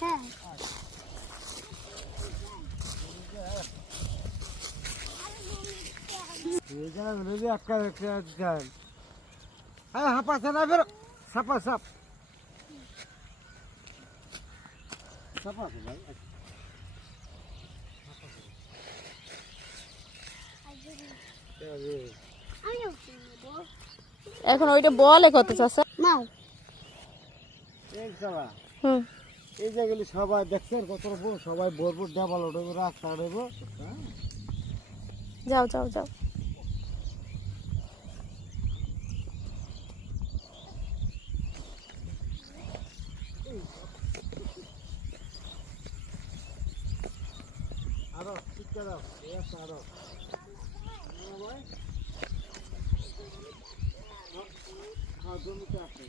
হ্যাঁ এখন ওইটা বলে কত চাচা? নাও হুম এই জায়গাগুলি সবাই দেখছেন কত সবাই ভরপুর ডাবল উঠবে রাস্তা উঠবে। যাও যাও যাও। আরো ঠিক করো আরো জমিতে আছে